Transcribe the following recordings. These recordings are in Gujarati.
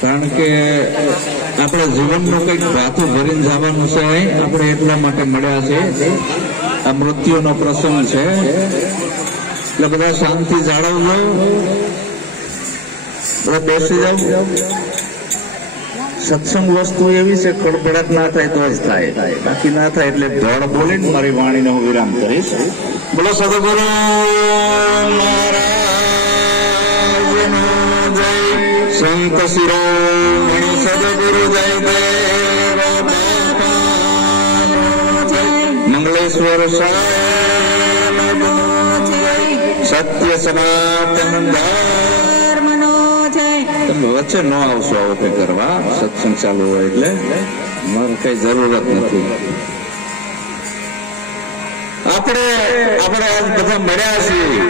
કારણ કે આપણે જીવનનું કંઈક ભાથું ભરીને જવાનું છે, આપણે એટલા માટે મળ્યા છે. આ મૃત્યુનો પ્રસંગ છે, એટલે બધા શાંતિ જાળવજો, બધા બેસી જાવ. સત્સંગ વસ્તુ એવી છે, કડબડાટ ના થાય તો જ થાય, બાકી ના થાય એટલે ધોળ બોલીને મારી વાણીનો હું વિરામ કરીશ. બોલો સદગુરુ મહારાજનો જય, સંત શિરોમણિ સદગુરુ જય દેવ બાપાનો જય, મંગલેશ્વર સાહેબનો જય, સત્ય સનાતન ધર્મનો જય. તમે વચ્ચે ન આવશો આવો કઈ કરવા, સત્સંગ ચાલુ હોય એટલે મારે કઈ જરૂરત નથી. આપણે આજ બધા મળ્યા છીએ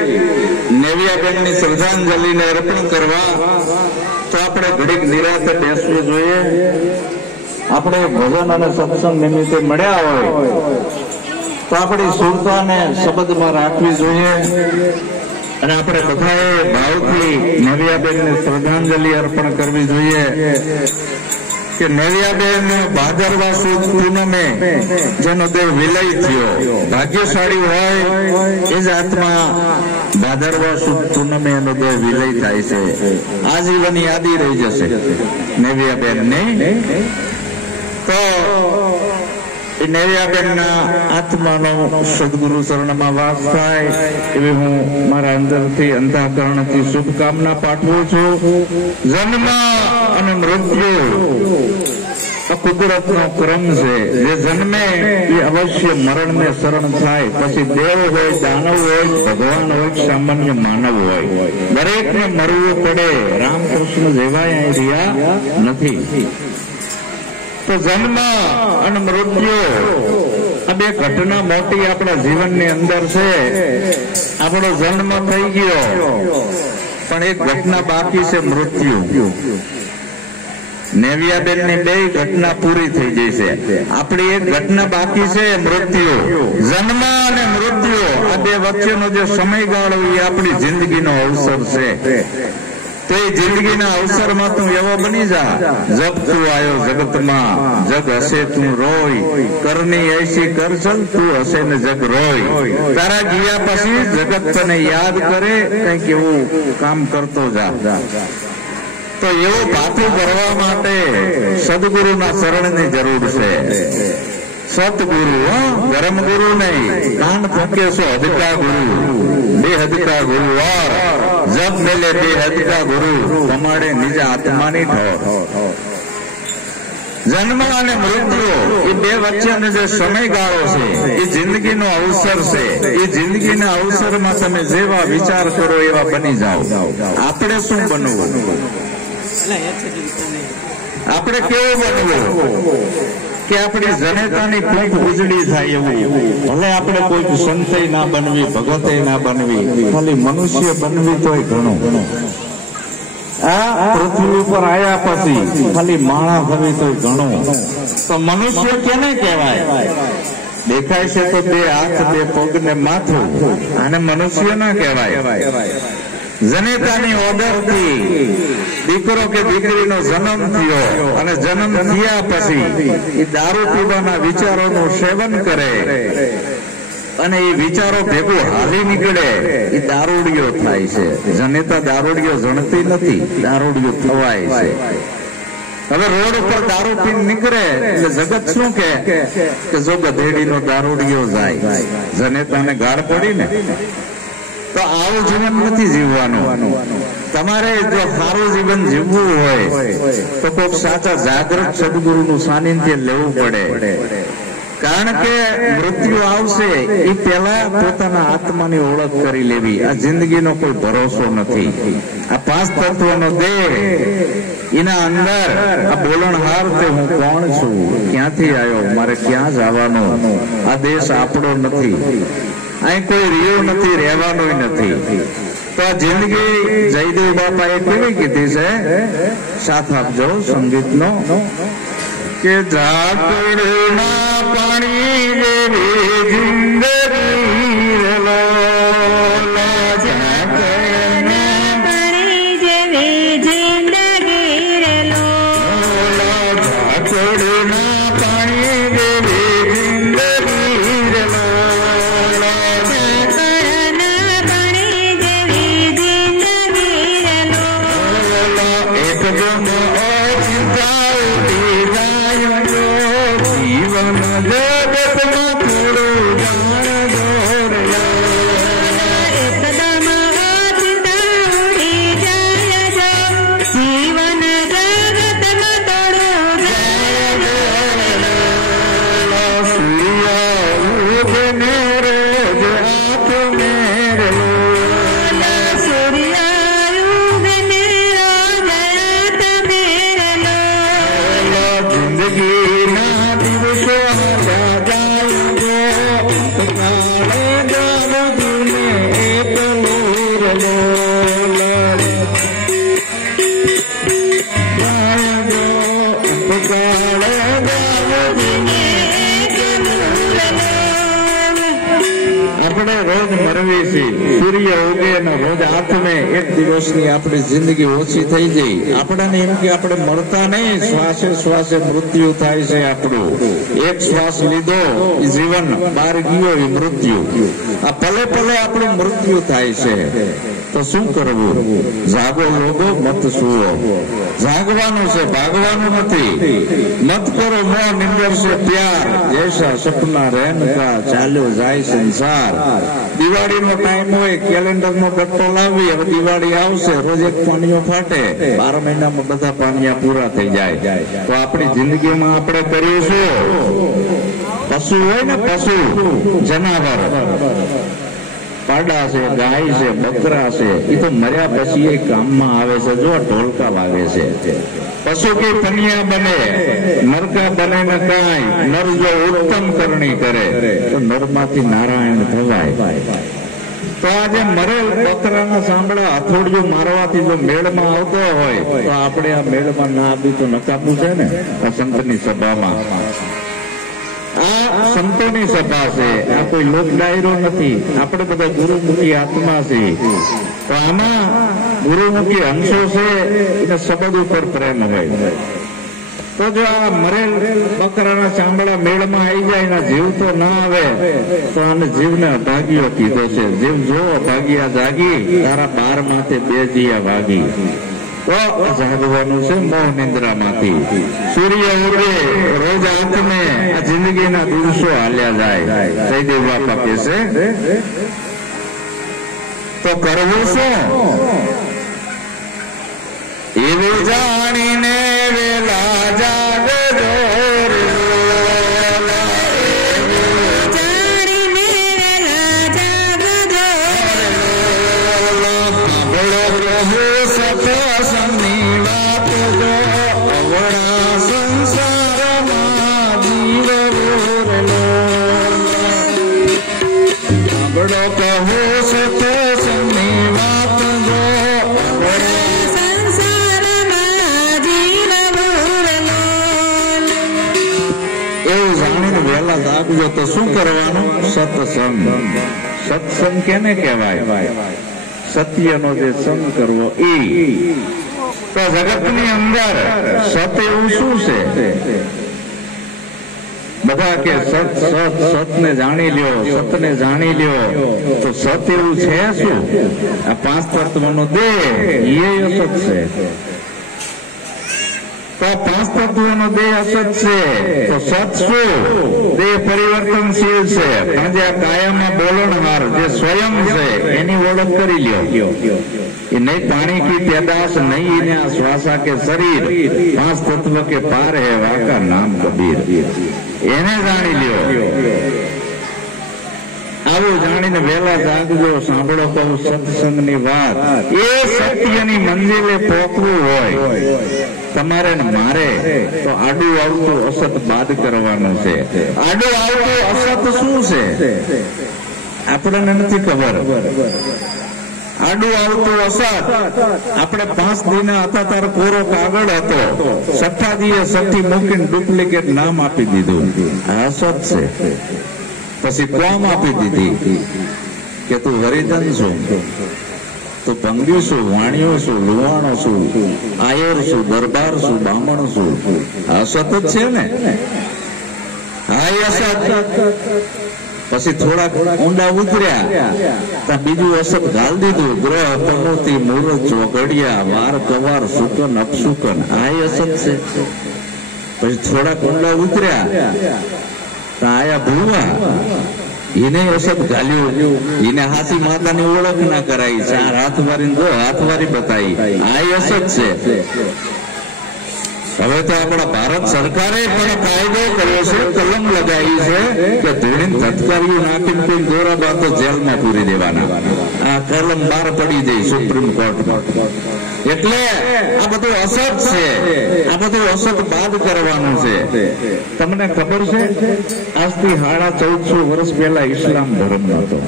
નેવિયાબેનની શ્રદ્ધાંજલિને અર્પણ કરવા, તો આપણે ઘડીક નિરાંતે બેસવું જોઈએ. આપણે ભજન અને સત્સંગ નિમિત્તે મળ્યા હોય તો આપણી સુરતાને શબ્દમાં રાખવી જોઈએ, અને આપણે બધાએ ભાવથી નેવિયાબેનને શ્રદ્ધાંજલિ અર્પણ કરવી જોઈએ કે નેવિયાબેન ભાદરવા સુદ પૂનમે જેનો દેહ વિલય થયો, ભાગ્યશાળી હોય એ જ આત્મા ભાદરવા સુદ પૂનમે એનો દેહ વિલય થાય છે. આજીવન યાદી રહી જશે નેવિયાબેનને. તો એ નેવિયાબેનના આત્માનો સદગુરુ ચરણમાં વાસ થાય એવી હું મારા અંદરથી અંતઃકરણથી શુભકામના પાઠવું છું. જન્મ અને મૃત્યુ કુદરતનો ક્રમ છે. જે જન્મે એ અવશ્ય મરણને શરણ થાય, પછી દેવ હોય, દાનવ હોય, ભગવાન હોય, સામાન્ય માનવ હોય, દરેકને મરવું પડે. રામકૃષ્ણ જેવા રહ્યા નથી. તો જન્મ અને મૃત્યુ આ બે ઘટના મોટી આપણા જીવનની અંદર છે. આપણો જન્મ થઈ ગયો, પણ એક ઘટના બાકી છે, મૃત્યુ. નેવિયાબેનની બે ઘટના પૂરી થઈ ગઈ છે, આપણી એક ઘટના બાકી છે, મૃત્યુ. જન્મ અને મૃત્યુ આ બે વચ્ચેનો જે સમયગાળો એ આપણી જિંદગીનો અવસર છે. તો એ જિંદગીના અવસરમાં તું એવો બની જા, જબ તું આયો જગતમાં જગ હશે તું રોય, કરની એસી કર ચલ તું હશે ને જગ રોય. તારા ગયા પછી જગત તને યાદ કરે, કંઈક એવું કામ કરતો જા. તો એવું ભાથું કરવા માટે સદગુરુના શરણની જરૂર છે. સતગુરુ, ગરમ ગુરુ નહીં, કાન ફૂકે સો હદકા ગુરુ, બે હદકા ગુરુ ઓર જબ મેલે બે હદકા ગુરુ, તમારે નિજ આત્માની ઠોર. જન્મ અને મૃત્યુ એ બે વચ્ચેનો જે સમયગાળો છે એ જિંદગીનો અવસર છે. એ જિંદગીના અવસરમાં તમે જેવા વિચાર કરો એવા બની જાઓ. આપણે શું બનવું? આપણે કેવું બનવું કે આપણી જનેતાની પીઠ ઉજળી થાય એવું. ભલે આપણે કોઈ સંતય ના બનવી, ભગવતે ના બનવી, ખાલી મનુષ્ય બનવી તોય ઘણું. આ પૃથ્વી ઉપર આવ્યા પછી ખાલી માણસ થવી તોય ઘણું. તો મનુષ્ય કેને કહેવાય? દેખાય છે તો બે હાથ, બે પગ ને માથું, આને મનુષ્ય ના કહેવાય. જનેતાની ઓર્ડરથી દીકરો કે દીકરીનો જન્મ થયો, અને જન્મ થયા પછી એ દારૂ પીવાના વિચારોનું સેવન કરે, અને એ વિચારો ભેગું હાલી નીકળે, એ દારૂડિયો થાય છે. જનેતા દારૂડિયો જણતી નથી, દારૂડિયો થવાય છે. હવે રોડ ઉપર દારૂ પીને નીકળે એટલે જગત શું કે જો ગધેડીનો દારૂડિયો જાય, જનેતાને ગાળ પડી ને. તો આવું જીવન નથી જીવવાનું. તમારે જો સારું જીવન જીવવું હોય તો કોઈક સાચા જાગૃત સદગુરુનું સાનિધ્ય લેવું પડે. કારણ કે મૃત્યુ આવશે એ પહેલા પોતાના આત્માની ઓળખ કરી લેવી. આ જિંદગીનો કોઈ ભરોસો નથી. આ 5 તત્વનો દેહ, એના અંદર આ બોલણહાર તે હું કોણ છું, ક્યાંથી આવ્યો, મારે ક્યાં જવાનું, આ દેશ આપણો નથી, અહીં કોઈ રહ્યું નથી, રહેવાનું નથી. તો આ જિંદગી જયદેવ બાપાએ કેવી કીધી છે? સાથ આપજો સંગીતનો કે ઝાકળના પાણી જેવી જિંદગી, ઝાકળના પાણી મેળવીએ છીએ, સૂર્ય ઉગે અને રોજ આથમે એક દિવસની આપણી જિંદગી ઓછી થઈ જાય. આપણાને એમ કે આપણે મળતા નહીં, શ્વાસે શ્વાસે મૃત્યુ થાય છે આપણું. એક શ્વાસ લીધો એ જીવન, બહાર ગયો એ મૃત્યુ. આ પલે પલે આપણું મૃત્યુ થાય છે. તો શું કરવું? જાગો લોગો મત સુવો. જાગવાનું છે, ભાગવાનું નથી. મત કરો મોહ નિંદર से प्यार, जैसा सपना रहन का चाल्यो જાય સંસાર. દિવાળીનો ટાઈમ હોય, કેલેન્ડરનો ગટ્ટો લાવી, હવે દિવાળી આવશે, રોજ એક પાણીઓ ફાટે, 12 મહિનામાં બધા પાણીયા પૂરા થઈ જાય. તો આપણી જિંદગીમાં આપણે કરીશું, પશુ હોય ને, પશુ જનાવર, પાડા છે, ગાય છે, બકરા છે, એ તો મર્યા પછી એ કામમાં આવે છે. જો ઢોલકા વાગે છે. પશુ કે પનિયા બને, નરકા બને ને કાંઈ. નર જો ઉત્તમ કરણી કરે તો નરમાંથી નારાયણ થવાય. તો આજે મરેલ બકરાના સાંભળા હથોડિયું મારવાથી જો મેળમાં આવતો હોય તો આપણે આ મેળમાં ના આપી તો નકામું છે ને. આ સંતની સભામાં, આ સંતોની સભા છે, આ કોઈ લોક ડાયરો નથી. આપણે બધા ગુરુમુખી આત્મા છે. તો આમાં ગુરુમુખી અંશો છે, એને શબ્દ ઉપર પ્રેમ હોય. તો જો આ મરેલ બકરાના ચામડા મેળમાં આવી જાય, એના જીવ તો ના આવે, તો આને જીવને અભાગ્યો કીધો છે. જીવ જો અભાગ્યા જાગી, તારા 12 માથે 2 જીયા વાગી. તો જાગવાનું છે મોહ નિંદ્રામાંથી. સૂર્ય ઉગે રોજ આથમે, આ જિંદગીના દિવસો હાલ્યા જાય. જયદેવ બાપા કહે છે, તો કરવું શું? એવું જાણીને વેલા જાગજો રે, જાણીને વેલા જાગજો રે. પ્રભુ સત્સંગની વાત જો, અવળા સંસારમાં જીવવું રે. સાંભળો કહો સત્સંગની વાત જો, વહેલા જાગજો. તો શું કરવાનું? સત્સંગ. સત્સંગ કેને કહેવાય? સત્યનો જે સંગ કરવો એ. તો જગતની અંદર સત એવું શું છે? બધા કે સત સત સતને જાણી લ્યો, સતને જાણી લ્યો. તો સત એવું છે શું? આ 5 તત્વનો દેહ એ અસત છે. તો 5 તત્વનો દેહ અસત છે. તો સત શું? દેહ પરિવર્તનશીલ છે, પણ જે કાયમમાં બોલણહાર જે સ્વયં છે એની ઓળખ કરી લ્યો. એ નહીં પાણી કી પેદાશ, નહીં ને શ્વાસા કે શરીર, 5 તત્વ કે પાર હે વાકા નામ કબીર. એને જાણી લ્યો. આવું જાણીને વહેલા જાગજો. સાંભળો કહું સત્સંગની વાત. એ સત્યની મંજિલે પહોંચવું હોય તમારે ને મારે, તો આડું આવતું અસત બાદ કરવાનું છે. આડું આવતું અસત શું છે આપણને નથી ખબર. આડું આવતું અસત આપણે 5 દિના હતા ત્યારે કોરો કાગળ હતો, 6 દીએ સઠ્ઠી મૂકીને ડુપ્લિકેટ નામ આપી દીધું. આ અસત છે. પછી કોમ આપી દીધી કે તું હરિજન છું, તું પંગ્યું છું, વાણિયો છું, લુવાણો છું, આયર છું, દરબાર છું, બામણ છું. આ અસત જ છે ને. હા એ અસત. પછી થોડાક ઊંડા ઉતર્યા ત્યાં બીજું અસત ઘાલ દીધું. ગ્રહ, પનોતી, મુહૂર્ત, ચોઘડિયા, વાર, કવાર, શુકન, અપશુકન. આ અસત છે. પછી થોડાક ઊંડા ઉતર્યા આયા ભૂવા, એને અસત ઘાલ્યું. એને હાથી માતાની ઓળખ ના કરાઈ, 4 હાથ વારી જો હાથવારી બતાવી. આ અસત છે. હવે તો આપણા ભારત સરકારે પણ કાયદો કર્યો છે, કલમ લગાવી છે કે ધોળીને ધટકારીઓ નાખીને કોઈ દોરા બાંધો જેલમાં પૂરી દેવાના. આ કલમ બહાર પડી જાય સુપ્રીમ કોર્ટમાં. એટલે આ બધું અસત છે. આ બધું અસત બાદ કરવાનું છે. તમને ખબર છે આજથી 1450 વર્ષ પહેલા ઇસ્લામ ધર્મ હતો.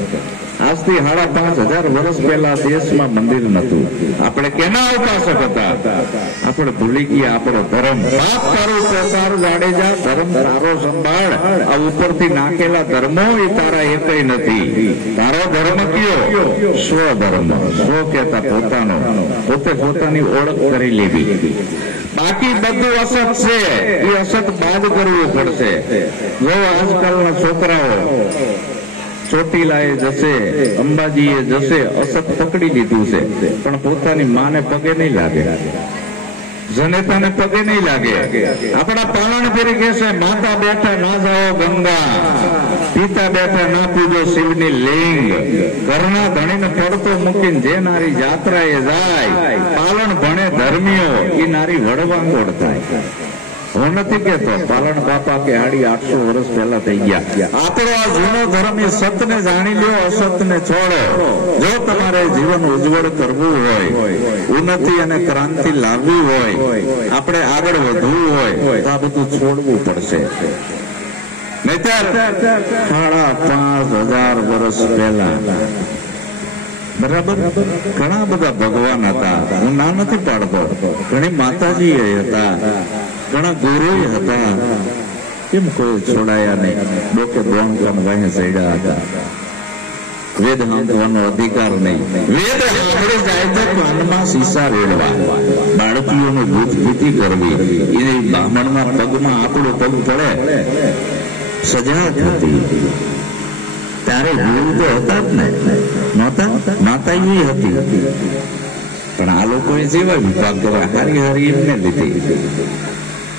આજથી 5,500 વર્ષ પહેલા દેશમાં મંદિર નતું. આપણે કેના ઉપાસક હતા? આપણે ભૂલી ગયા આપણો ધર્મ. બાપ તારું પ્રસાર જાડેજા, ધર્મ તારો સંભાળ. આ ઉપરથી નાખેલા ધર્મો એ તારા એકય નથી. તારો ધર્મ કયો? સ્વધર્મ. સ્વ કહેતા પોતાનો, પોતે પોતાની ઓળખ કરી લેવી. બાકી બધું અસત છે, એ અસત બાદ કરવું પડશે. જો આજકાલના છોકરાઓ ચોટીલાએ જશે, અંબાજીએ જશે, અસત પકડી લીધું છે, પણ પોતાની માને પગે નહીં લાગે, જનેતાને પગે નહીં લાગે. આપણા પાલન ફેરી કહેશે, માતા બેઠા ના જાઓ ગંગા, પિતા બેઠા ના પૂજો શિવની લિંગ. ઘરના ધણીને પડતો મૂકીને જે નારી જાત્રાએ જાય, પાલન ભણે ધર્મીઓ, એ નારી વડવાંગોળ થાય. હું નથી કેતો પાલન બાપા કે 850 વર્ષ પહેલા થઈ ગયા. આપણો આ જૂનો ધર્મ એ સતને જાણી લ્યો, અસતને છોડો. જો તમારે જીવન ઉજ્જવળ કરવું હોય, ઉન્નતિ અને ક્રાંતિ લાવવી હોય, આપણે આગળ વધવું હોય, તો આ બધું છોડવું પડશે. નહીતર 5,500 વર્ષ પહેલા બરાબર ઘણા બધા ભગવાન હતા. હું ના નથી પાડતો, ઘણી માતાજી હતા, ઘણા ગુરુ હતા. કેમ કોઈ છોડાયા નહીં? ડોકે દોણકામ વાહે ચડ્યા હતા. વેદ સાંભળવાનો અધિકાર નહીં. વેદ સાંભળે જાય તો કાનમાં સીસા રેડવા, બાળકીઓનું દૂધ પીતી કરવી, એને બ્રાહ્મણના પગમાં આપણો પગ પડે સજા થતી. ત્યારે ગુરુ તો હતા જ ને, માતા હતી. પણ આ લોકોએ જેવા વિભાગ કરવા, હારી હારી એમને લીધી,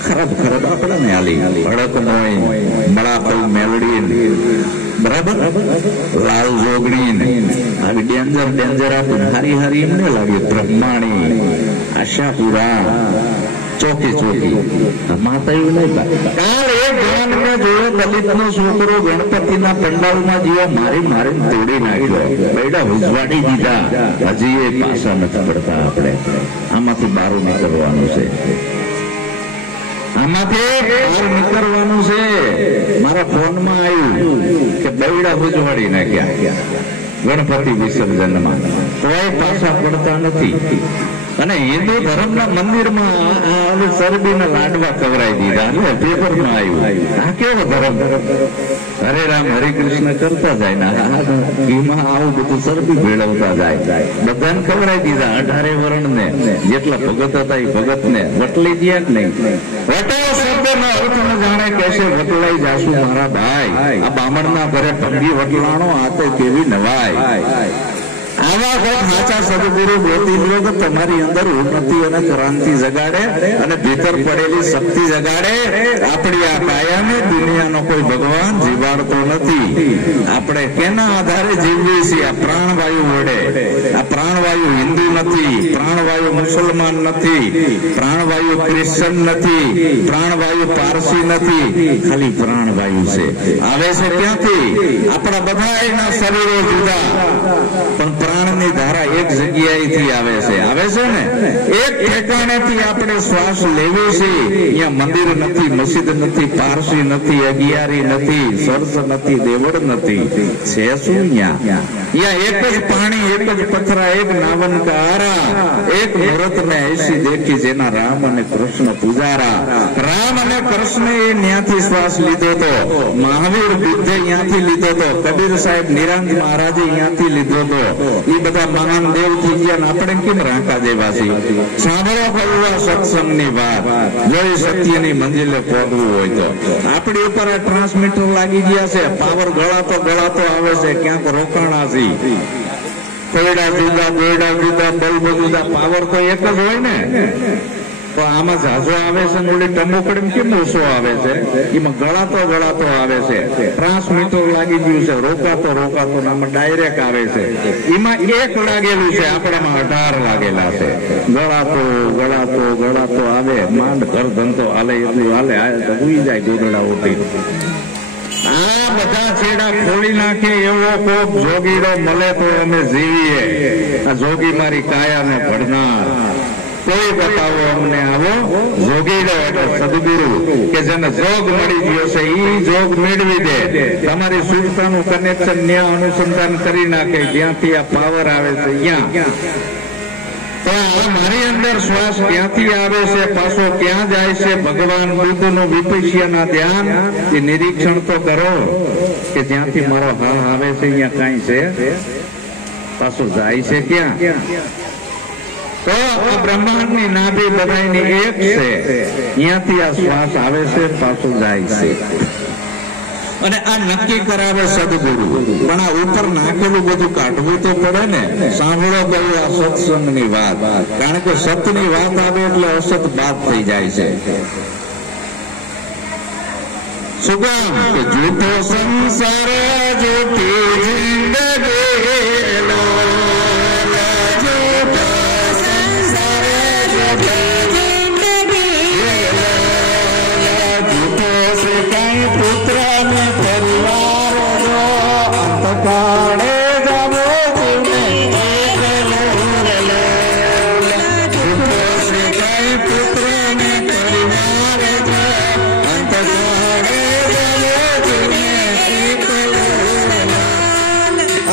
ખરાબ આપણાને આલી. અડક મોય, બળાપલ મેલડી, બરાબર લાલ જોગણી, આવી ડેન્જર આપી હારી હારી એમને લાગી. બ્રહ્માણી, આશાપુરા, ચોકી માતા એવું નહીં. કારણ એ જ્ઞાનને જોયો દલિતનો છોકરો ગણપતિના પંડાલમાં જીવો મારી તોડી નાખ્યો, બેડા ઉજવાડી દીધા. હજી એ પાછા નથી પડતા. આપણે આમાંથી બહાર નીકળવાનું છે, આમાંથી બહાર નીકળવાનું છે. મારા ફોનમાં આવ્યું કે બેડા ઉજવાડી નાખ્યા ગણપતિ વિસર્જનમાં, તોય પાછા પડતા નથી. અને હિન્દુ ધર્મના મંદિરમાં ચરબીના લાડવા ખવડાવી દીધા, એટલે પેપરમાં આવ્યું. આ કેવો ધર્મ? હરે રામ હરે કૃષ્ણ કરતા જાય ને એમાં આવું બધું ચરબી ભેળવતા જાય. બધાને ખવડાવી દીધા, 18 વર્ણને જેટલા ભગત હતા એ ભગતને વટલી ગયા જ નહીં. વટો શબ્દનો અર્થ ન જાણે કહેશે વટલાઈ જાશું મારા ભાઈ. આ બામણના ઘરે પંગી વટલાણો, આ તો કેવી નવાય. આવા કોઈ સાચા સદગુરુ ગોતી લો તો તમારી અંદર ઉન્નતિ અને ક્રાંતિ જગાડે અને ભીતર પડેલી શક્તિ જગાડે. આપણી આ કાયાને દુનિયાનો કોઈ ભગવાન જીવાડતો નથી. આપણે કેના આધારે જીવીએ છીએ? આ પ્રાણવાયુ વડે. આ પ્રાણવાયુ હિન્દુ નથી, પ્રાણવાયુ મુસલમાન નથી, પ્રાણવાયુ ક્રિશ્ચન નથી, પ્રાણવાયુ પારસી નથી, ખાલી પ્રાણવાયુ છે. આવે છે ક્યાંથી? આપણા બધાના શરીરો જુદા, પણ પ્રાણની ધારા એક જગ્યાએથી આવે છે ને. એક ઠેકાણેથી આપણે શ્વાસ લેવી છે. અહીંયા મંદિર નથી, મસ્જિદ નથી, પારસી નથી, અગિયારી નથી, સરસ નથી, દેવળ નથી. છે શું અહીંયા? એક જ પાણી, એક જ પથરા, એક નાવન કારા, એક મુહૂર્ત ને એસી દેખી જેના રામ અને કૃષ્ણ પૂજારા. રામ અને કૃષ્ણ એ ત્યાંથી શ્વાસ લીધો હતો, મહાવીર બુદ્ધે ત્યાંથી લીધો હતો, કબીર સાહેબ નિરાંત મહારાજે ત્યાંથી લીધો હતો. એ બધા મહાન દેવ થઈ ગયા, આપણે કેમ રાંકા જેવા છીએ? સાંભળો કહેવા સત્સંગની વાત, જો એ સત્યની મંજિલે પહોંચવું હોય તો. આપણી ઉપર ટ્રાન્સમીટર લાગી ગયા છે, પાવર ગળાતો આવે છે, ક્યાંક રોકાણા છે. કોયડા જુદા, ગોયડા જુદા, બલ્બ જુદા, પાવર તો એક જ હોય ને. તો આમાં ઝાઝો આવે છે ને ઓલી ટમુકડી કેમ ઓછો આવે છે? એમાં ગળાતો આવે છે. ટ્રાન્સમીટર લાગી ગયું છે, રોકાતો આમાં ડાયરેક્ટ આવે છે. એમાં એક લાગેલું છે, આપણામાં 18 લાગેલા છે. ગળાતો આવે, માંડ ઘર ધંધો હાલે એટલું હાલે, તો ઉઈ જાય ગોદડા ઉઠી. આ બધા છેડા ખોલી નાખે એવો કોક જોગીડો મળે તો અમે જીવીએ. આ જોગી મારી કાયાને ભણનાર, કોઈ બતાવો અમને આવો જોગીડો એટલે સદગુરુ કે જેને જોગ મળી ગયો છે ઈ જોગ મેળવી દે, તમારી સુરતાનું કનેક્શન ન્યા અનુસંધાન કરી નાખે જ્યાંથી આ પાવર આવે છે ત્યાં. તો મારી અંદર શ્વાસ ક્યાંથી આવે છે, પાછો ક્યાં જાય છે, ભગવાન બુદ્ધનું વિપશ્યના ધ્યાન એ નિરીક્ષણ તો કરો કે જ્યાંથી મારો હા આવે છે અહીંયા કાંઈ છે, પાછો જાય છે ક્યાં. તો આ બ્રહ્માંડની નાભી બધાની એક છે, ત્યાંથી આ શ્વાસ આવે છે પાછો જાય છે. અને આ નક્કી કરાવે સદગુરુ. પણ આ ઉપર નાખેલું બધું કાઢવું તો પડે ને. સાંભળો કહ્યું આ સત્સંગની વાત, કારણ કે સતની વાત આવે એટલે અસત બાદ થઈ જાય છે. શું કામ કે જૂઠો સંસાર જૂઠી જિંદગી,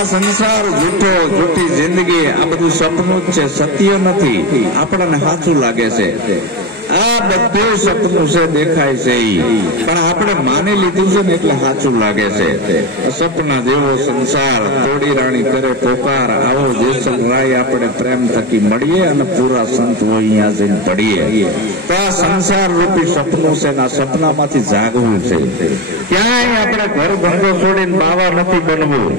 સંસાર જૂઠો, જૂઠી જિંદગી, આ બધું સપનું જ છે, સત્ય નથી. આપણને સાચું લાગે છે, આ બધું સપનું છે, દેખાય છે પણ આપણે માની લીધું છે ને એટલે સાચું લાગે છે. સપના જેવો સંસાર થોડી રાણી કરે પોકાર, આવો જેસલ રાય આપણે પ્રેમ થકી મળીએ અને પૂરા સંત હોય અહીંયા જઈને પડીએ. તો આ સંસાર રૂપી સપનું છે ને આ સપનામાંથી જાગવું છે. ક્યાંય આપણે ઘર ધંધો છોડીને બાવા નથી બનવું,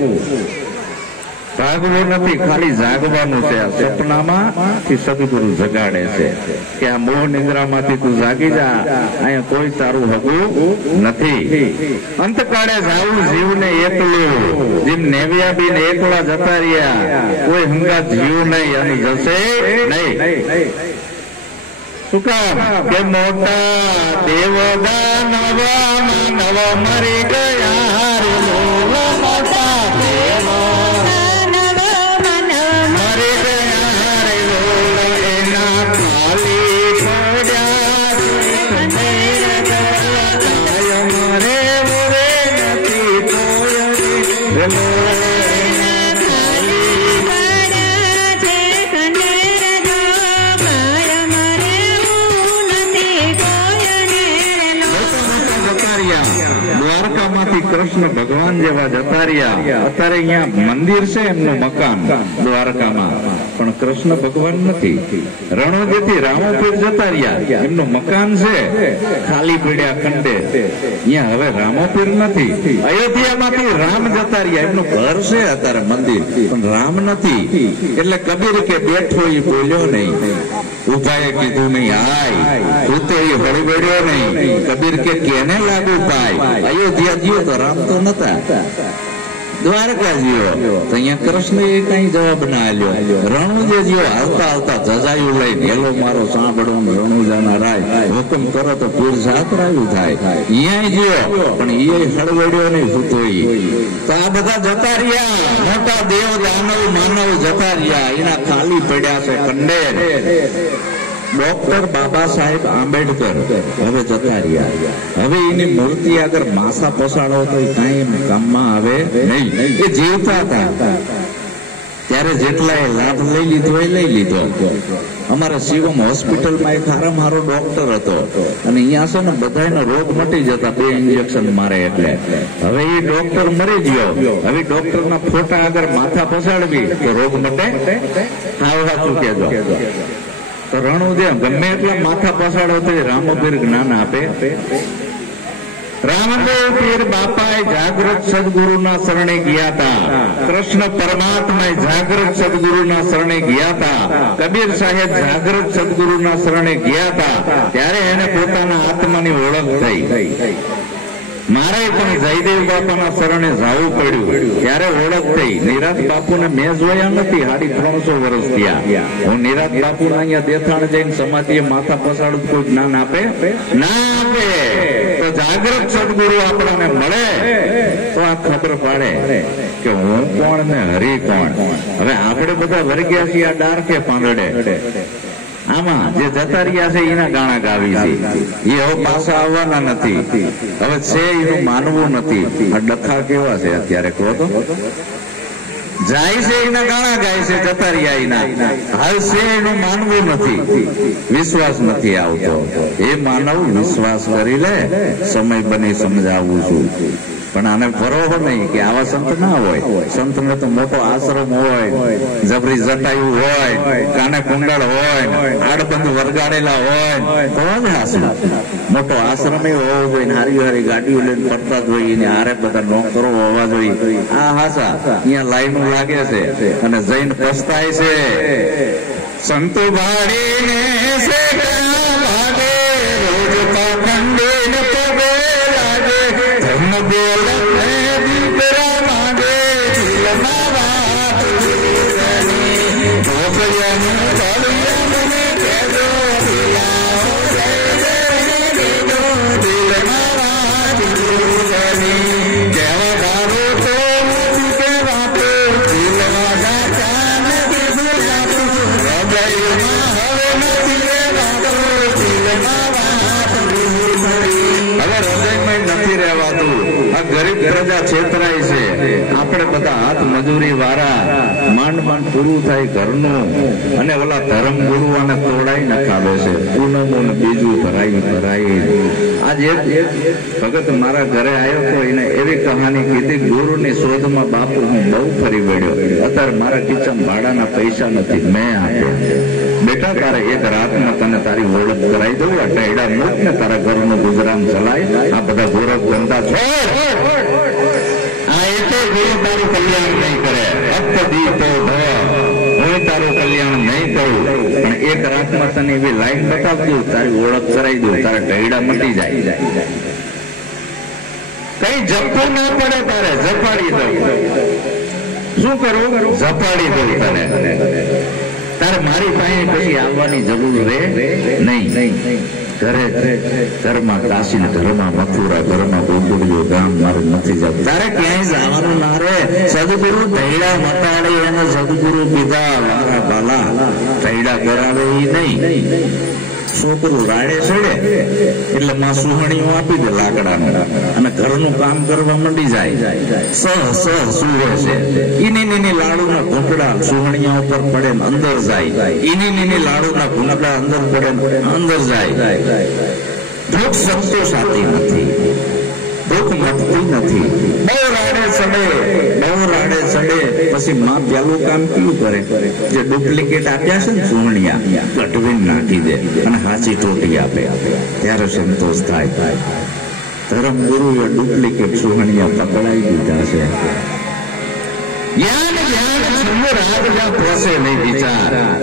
જાગવું નથી, ખાલી જાગવાનું છે. આ સપનામાંથી સદગુરુ જગાડે છે કે આ મોહ નિદ્રામાંથી તું જાગી જા, અહીંયા કોઈ તારું હગું નથી. અંતકાળે જાવું જીવને એકલું, જેમ નેવ્યાબીન એકલા જતા રહ્યા, કોઈ હંગા જીવ નહીં અને જશે નહીં. શું કામ કે મોટા દેવદા નવા માનવ મરી ગયા, મોટા દેવ કૃષ્ણ ભગવાન જેવા જતા રહ્યા. અત્યારે અહીંયા મંદિર છે એમનું મકાન દ્વારકામાં, પણ કૃષ્ણ ભગવાન નથી. રણોદેથી રામોપીર જતા રહ્યા, એમનું મકાન છે ખાલી પડ્યા ખંડે, અહીંયા હવે રામોપીર નથી. અયોધ્યામાંથી રામ જતા રહ્યા, એમનું ઘર છે અત્યારે મંદિર, પણ રામ નથી. એટલે કબીર કે બેઠો એ બોલ્યો નહીં, ઉપાય કીધું નહીં હાય, તું તો એ હળવેડ્યો નહીં. કબીર કે કેને લાગુ પાય, અયોધ્યા જીવો તો રામ તો નતા, દ્વારકા જીવો તો અહીંયા કૃષ્ણ એ કઈ જવાબ ના આલ્યો. રણુજે જીવો હાલતા હાલતા જજાયું લઈને હેલો મારો સાંભળો રણુજાના રાય, હુકમ કરો તો પીર સાતરાયું થાય. અહીંયા જીવો પણ એ હળવડ્યો નહીં સૂતો. તો આ બધા જતા રહ્યા, મોટા દેવ દાનવ માનવ જતા રહ્યા, એના ખાલી પડ્યા છે ખંડેર. ડોક્ટર બાબા સાહેબ આંબેડકર હવે જતા રહ્યા. હવે એની મૂર્તિ આગળ માથા પસાડો તો કઈ કામમાં આવે નહીં. એ જીવતા હતા ત્યારે જેટલા એ લાભ લઈ લીધો એ લઈ લીધો. અમારા શિવમ હોસ્પિટલમાં એક હારામાં હારો ડોક્ટર હતો, અને અહીંયા છે ને બધાનો રોગ મટી જતા 2 ઇન્જેક્શન મારે એટલે. હવે એ ડોક્ટર મરી ગયો, હવે ડોક્ટરના ફોટા આગળ માથા પસાડવી તો રોગ મટે? હાવ સાચું કહેજો. તો રણુદેવ ગમે એટલા માથા પસાડો તો રામોપીર જ્ઞાન આપે. રામદેવ પીર બાપાએ જાગૃત સદગુરુના શરણે ગયા હતા, કૃષ્ણ પરમાત્માએ જાગૃત સદગુરુના શરણે ગયા હતા, કબીર સાહેબ જાગૃત સદગુરુના શરણે ગયા હતા. ત્યારે એને પોતાના આત્માની ઓળખ થઈ. મારે પણ જયદેવ બાપાના શરણે જવું પડ્યું, ત્યારે ઓળખ થઈ. નિરાત બાપુને મેં જોયા નથી, 350 વર્ષ થયા. હું નિરાત બાપુના અહીંયા દેથાણ જઈને સમાધિએ માથા પસાડું, કોઈ જ્ઞાન આપે ના આપે. તો જાગૃત સદગુરુ આપણને મળે તો આ ખબર પડે કે હું કોણ ને હરી કોણ. હવે આપણે બધા વર્ગ્યા છીએ આ ડાર કે પાંદડે. આમાં જે જતા રહ્યા છે એના ગાણા ગાવી છે. એ હવે પાછા આવવાના નથી. હવે છે એનું માનવું નથી. આ ડખા કેવા છે અત્યારે કહો તો. જાય છે એના ગાણા ગાય છે, જતા રહ્યા એના. હાલ છે એનું માનવું નથી, વિશ્વાસ નથી આવતો. એ માનવ વિશ્વાસ કરી લે, સમય બની સમજાવું છું. પણ આને ભરોસો નહીં કે આવા સંત ના હોય. સંતને તો મોટો આશ્રમ હોય, જબરી જટાયું હોય, કાને કુંડળ હોય, આડબંધ વરગાડેલા હોય તો જ હાસું. મોટો આશ્રમ હોવો જોઈએ, હારી હારી ગાડીઓ લઈને ફરતા જ હોય, એને હારે બધા નોકરો હોવા જોઈએ. આ હાસા અહીંયા લાઈનો લાગે છે અને જઈને પસ્તાય છે. સંતો ભાડીને છે ભાગે, રોજ પાખંડે ને પગે લાગે, ધર્મ બોલે દીકરા માંગે, દિલમાં વાત દીકરાની, ઢોકળિયાનું ઢોલિયા મને કહેજો, દિલાઓ જય જય દીધો, દિલમાં વાત દીકરાની, કહેવા ધારો તો નથી કહેવાતો, દિલમાં ગાતા નથી ભૂલાતું, હૃદયમાં હવે નથી રહેવાતો, દિલમાં વાત દીકરાની. હવે હૃદયમાં નથી રહેવાતું. આ ગરીબ પ્રજા છેતરાય છે. આપણે બધા હાથ મજૂરી વાળા, માંડ માંડ પૂરું થાય ઘરનું, અને ઓલા ધર્મ ગુરુ આને તોડાઈ નખાવે છે. પૂનમો ને બીજું ભરાઈ. આજ એક ભગત મારા ઘરે આવ્યો તો એને એવી કહાની કીધી, ગુરુની શોધમાં બાપુ હું બહુ ફરી વળ્યો, અત્યારે મારા કિચન ભાડાના પૈસા નથી, મેં આપ્યા. બેટા તારે એક રાતમાં તને તારી ઓળખ કરાવી દઉં, આ ટેડા મૂક ને તારા ઘરનું ગુજરાન ચલાય. આ બધા ગોરખ ધંધા છોડ. આ એ તો ગુરુ તારું કલ્યાણ નહીં કરે. અપદી તો હું તારું કલ્યાણ નહીં કરું, પણ એક રાતમાં તને એવી લાઈન બતાવી દઉં, તારી ઓળખ કરાવી દઉં, તારા ટેડા મટી જાય. કઈ જપવું ના પડે, તારે ઝપાડી દઉં. શું કરું? ઝપાડી દઉં તને. તારે મારી પાસે પછી આવવાની જરૂર રહે નહીં. ઘરમાં કાશી, ઘરમાં મથુરા, ઘરમાં ગોકુળિયો ગામ મારે નથી જવું. તારે ક્યાંય જવાનું ના રે. સદગુરુ ઢૈડા મટાડે એને સદગુરુ કીધા વારા બાલા, ઢૈડા કરાવે એ નહીં. છોકરું રાડે ચડે એટલે માં સુહણીઓ આપી દે લાકડાનું, અને ઘરનું કામ કરવા મંડી જાય. સહ સુવે છે. ઈની લાડુના ઘૂંટડા સુહણીયા ઉપર પડે ને અંદર જાય. ઈની લાડુના ઘૂંટડા અંદર પડે ને અંદર જાય. દુઃખ સંતોષાતી નથી, દુઃખ મટતી નથી. બહુ રાડે ચડે પછી માં પેલું કામ કેવું કરે, જે ડુપ્લિકેટ આપ્યા છે ને સુહણિયા, કઢવીને નાખી દે અને હાચી ટોટી આપે. ત્યારે સંતોષ થાય. ધર્મ ગુરુએ ડુપ્લિકેટ સુહણિયા પકડાઈ દીધા છે.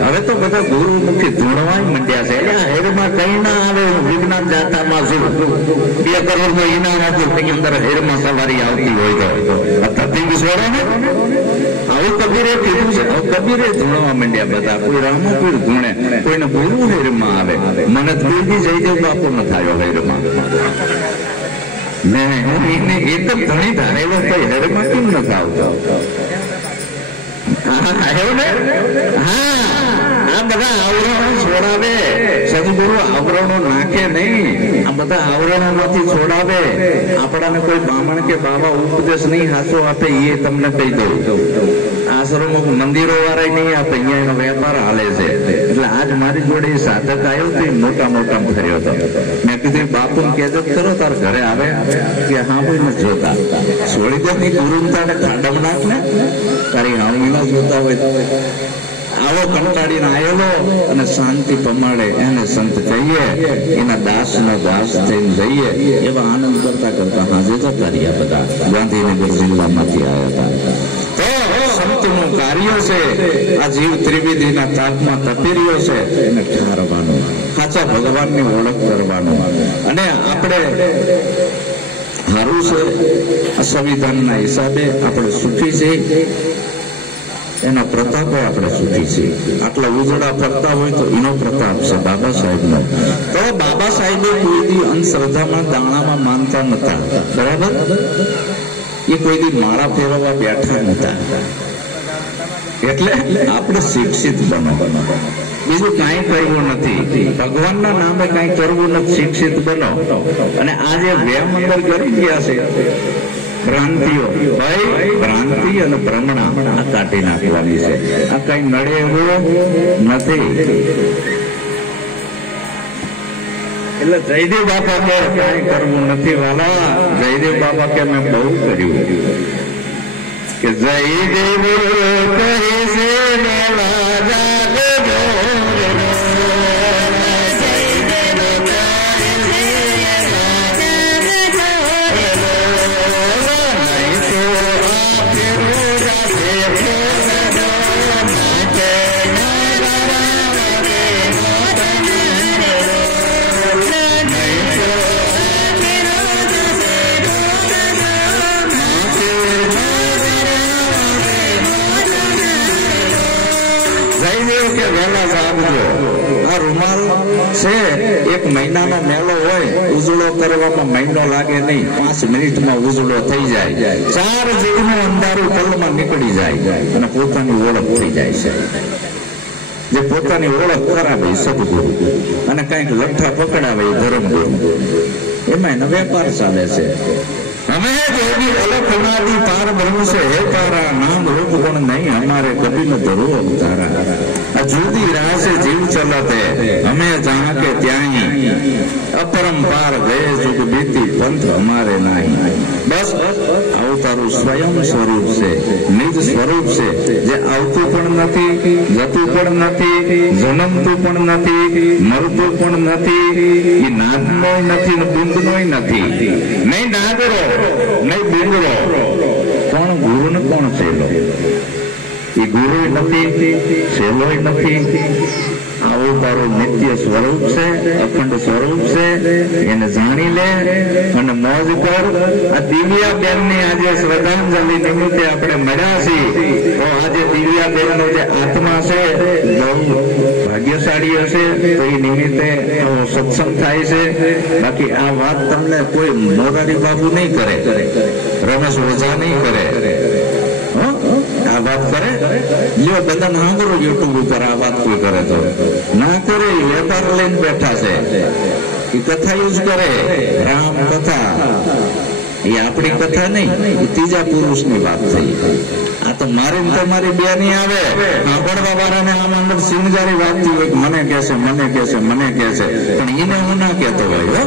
હવે તો બધા ગુરુ મુખી ધૂણવા મંડ્યા છે. હેરમાં કઈ ના આવે, વિજ્ઞાન જાતામાં શું 2 કરોડ નો ઇનામ આપ્યું, તેની અંદર હેરમાં સવારી આવતી હોય તો છોડે ને. આવું કબીરે કીધું છે. કબીરે ધૂણવા મંડ્યા બધા. કોઈ રામપીર ધૂણે, કોઈને ગુરુ હેરમાં આવે. મને કોઈ બી જયદેવ બાપુ ન થયો હેરમાં. એકદમ ધણી ધારેલો કઈ હેરમાં કેમ ન આવતો? આ બધા આવરણો છોડાવે. સદગુરુ આવરણો નાખે નહીં, આ બધા આવરણો માંથી છોડાવે. આપણાને કોઈ બામણ કે બાબા ઉપદેશ નહીં હાથો આપે, એ તમને કહી દઉં. આશ્રમો મંદિરો વાળા નહીં આપે, અહીંયા એનો વેપાર હાલે છે. એટલે આજ મારી જોડે સાધક આવ્યો તો મોટા ફર્યો હતો. મેં કીધું બાપુ કહેજો કરો, તાર ઘરે આવે કે હા ભાઈ નથી જોતા, છોડી દે નહીં. ગુરુ તારે ખાડમ નાખ ને, તારી હામી ના જોતા હોય. આવો કંટાળીને આવેલો અને શાંતિ પમાડે એને સંત કહીએ, એના દાસનો દાસ થઈને જઈએ. એવા આનંદ કરતા હાજે જતા રહ્યા બધા. ગાંધીનગર જિલ્લામાંથી આવ્યા હતા. તો સંતનું કાર્ય છે આ જીવ ત્રિવિધિના તાપમાં તપી રહ્યો છે, એને ઠારવાનું, સાચા ભગવાનની ઓળખ કરવાનું. અને આપણે સારું છે, આ સંવિધાનના હિસાબે આપણે સુખી છીએ, એના પ્રતાપે આપણે સુખી છીએ. આટલા ઉજળા ફરતા હોય તો એનો પ્રતાપ છે બાબા સાહેબનો. તો બાબા સાહેબે કોઈ દી અંધશ્રદ્ધામાં દાણામાં માનતા નતા, બરાબર? એ કોઈ દી માળા ફેરવવા બેઠા નતા. એટલે આપણે શિક્ષિત બનો, બીજું કાંઈ કરવું નથી, ભગવાનના નામે કાંઈ કરવું નથી, શિક્ષિત બનો. અને આ જે વેમ અંદર કરી ગયા છે ભ્રાંતિઓ, ભાઈ ભ્રાંતિ અને ભ્રમણા આ કાઢી નાખવાની છે. આ કઈ નડે એવું નથી. એટલે જયદેવ બાપા કે કઈ કરવું નથી વાલા. જયદેવ બાપા કે મેં બહુ કર્યું કે જયદેવ કહે છે છે. એક મહિનાનો મેળો હોય, ઉજળો કરવામાં મહિનો લાગે નહીં, 5 મિનિટમાં ઉજળો થઈ જાય. 4 જીવનું અંધારું પલમાં નીકળી જાય અને પોતાની ઓળખ થઈ જાય છે. જે પોતાની ઓળખ કરાવે સદગુરુ અને કઈક લઠ્ઠા પકડાવે એ ધર્મગુરુ. એમાં એનો વેપાર ચાલે છે. અમે જોગી અલખ અનાદિ પાર બ્રહ્મ છે, હે તારા નામ રૂપ ગુણ નહીં हमारे कभी न धरो अवतारा. आ जूदी राह से जीव चलते हमें जहाँ के त्याही, अपरंपार गए जुग बीती पंथ हमारे नहीं. बस अवतारू स्वयं स्वरूप से, निज स्वरूप से, जे આવતું પણ નથી, જતું પણ નથી, જન્મતું પણ નથી, મરતું પણ નથી, એ નાદનો નથી ને બુંદનો નથી. નહીં નાદરો નહીં બુંદરો, કોણ ગુરુ ને કોણ સેલો? એ ગુરુ નથી, સેલો નથી. આવું તારું નિત્ય સ્વરૂપ છે, અખંડ સ્વરૂપ છે, એને જાણી લે અને મોજ કર. આ દિવ્યાબેન ની આજે શ્રદ્ધાંજલિ નિમિત્તે આપણે મળ્યા છીએ. તો આજે દિવ્યાબેન નો જે આત્મા છે બહુ ભાગ્યશાળી હશે, તો એ નિમિત્તે સત્સંગ થાય છે. બાકી આ વાત તમને કોઈ મોરારી બાબુ નહીં કરે, રમેશ ઓઝા નહીં કરે. આ વાત કરે લ્યો બધા સાંભળો યુટ્યુબ ઉપર. આ વાત કોઈ કરે તો ના કરે, વેપાર લઈને બેઠા છે. એ કથા યુઝ કરે, રામ કથા. એ આપણી કથા નહીં, એ ત્રીજા પુરુષ ની વાત થઈ. આ તો મારી તમારી બે ની આવે. સાંભળવા વાળાને આમ અંદર સિંજારી વાગતી હોય, મને કહેશે મને કહેશે મને કહેશે, પણ એને હું ના કહેતો હોય.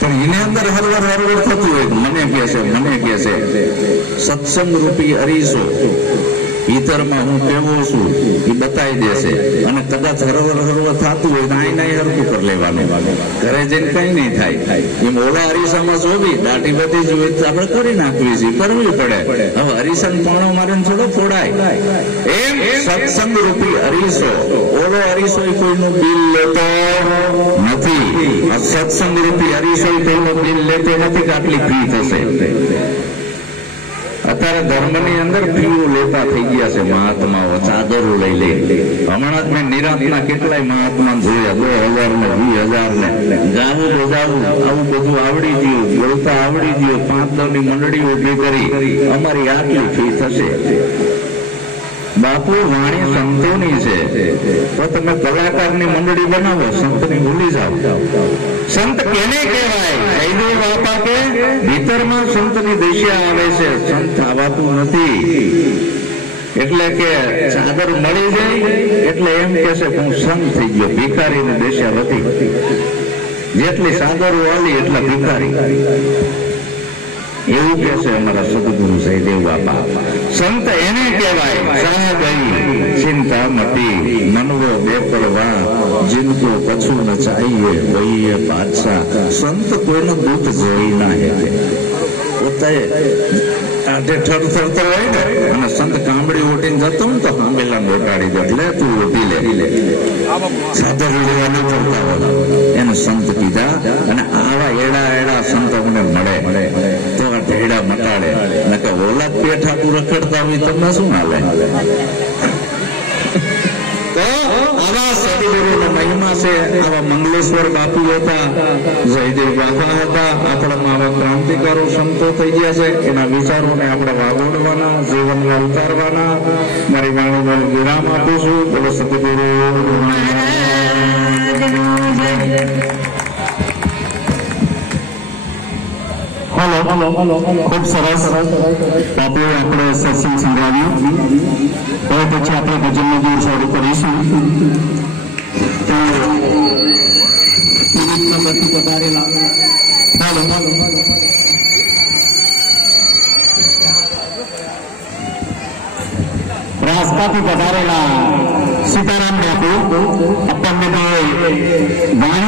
પણ એને અંદર હરવર હરવર થતું હોય, મને કહેશે મને કહેશે. સત્સંગ રૂપી અરીસો ભીતરમાં હું કેવો છું એ બતાવી દેશે. અને કદાચ હરવર હરવર થતું હોય તો આઈ નાઈ હરકું કરી લેવાનું, ઘરે જઈને કઈ નહીં થાય. એમ ઓલા અરીસામાં જોવી દાટી બધી જોઈ તો આપણે કરી નાખવી છે, કરવી પડે. હવે અરીસાને પાણો મારીને થોડો ફોડાય. એમ સત્સંગ રૂપી અરીસો, ઓલો અરીસો કોઈનું બિલ લેતો નથી. સત્સંગ રૂપી અરીસો કોઈનું બિલ લેતો નથી કે આટલી ફી થશે. અત્યારે ધર્મની અંદર ફીઓ લેતા થઈ ગયા છે મહાત્માઓ, ચાદરો લઈ લે. હમણાં જ મેં નિરાંતના કેટલાય મહાત્મા જોયા, 2000 ને 20,000 ને. ગાવું બજાવું આવું બધું આવડી ગયું, બોલતા આવડી ગયું, 5-10 ની મંડળી ઉભી કરી, અમારી આટલી ફી થશે. બાપુ વાણી સંતોની છે, તો તમે કલાકારની મંડળી બનાવો, સંતની ભૂલી જાઓ. સંત કેને કહેવાય? જયદેવ બાપા કે ભીતરમાં સંતની દિશા આવે છે, સંત આવાતું નથી. એટલે કે ચાદર મળી જાય એટલે એમ કે છે હું સંત થઈ ગયો, ભિખારીની દિશા હતી. જેટલી ચાદરો આવી એટલા ભિખારી, એવું કે છે અમારા સદગુરુ જયદેવ બાપા. સંત એને કહેવાય સાહેબ ચિંતા મટી મનવો બેપરવા, जिनको कछु न चाहिए वही बादशाह. संत કોઈનું દૂધ જોઈ ના હેતે. પોતે આજે ઠરતો હોય ને અને સંત કાંબડી ઓટીને જતો ને તો કાંબેલા ઓટાડી દે, એટલે તું ઓટી લે. સાધુ વિજયવાના કરતા હોય એને સંત કીધા. અને આવા એડા એડા સંત અમને મળે તો આ ઢેડા મટાડે. અને કે ઓલા પેઠાકુ રખડતા હોય તમને શું હાલે? તો આવા સદગુરુનો મહિમા છે. આવા મંગલેશ્વર બાપુ હતા, જયદેવ બાપા હતા, આપણામાં આવા ક્રાંતિકારો સંતો થઈ ગયા છે. એના વિચારોને આપણે વાગોડવાના, જીવનમાં ઉતારવાના. મારી વાણીમાં વિરામ આપું છું. બોલો સદગુરુ. હલો, ખૂબ સરસ બાપુએ આપણે સત્સંગ સંભળાવ્યું. હવે પછી આપણે ભજનનો ગીત શરૂ કરીશું. રાસ્તાથી પધારેલા સીતારામ બાપુ આપણને ગાણી